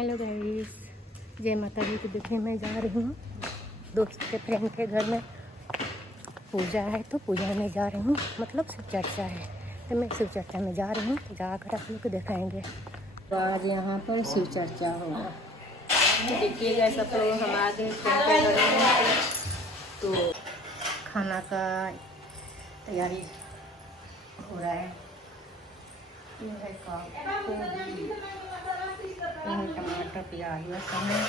Hello guys, जय माता दी। तो देखिए मैं जा रही हूँ दोस्त के फ्रेंड के घर में। पूजा है तो पूजा में जा रही हूँ, मतलब शिव चर्चा है तो मैं शिव चर्चा में जा रही हूँ। तो जाकर आप लोग को दिखाएंगे। तो आज यहाँ पर शिव चर्चा होगा, तो देखिएगा सब। तो हम आगे फ्रेंड के घर में तो खाना का तैयारी हो रहा है। ये है टमाटर प्याज लहसुन है।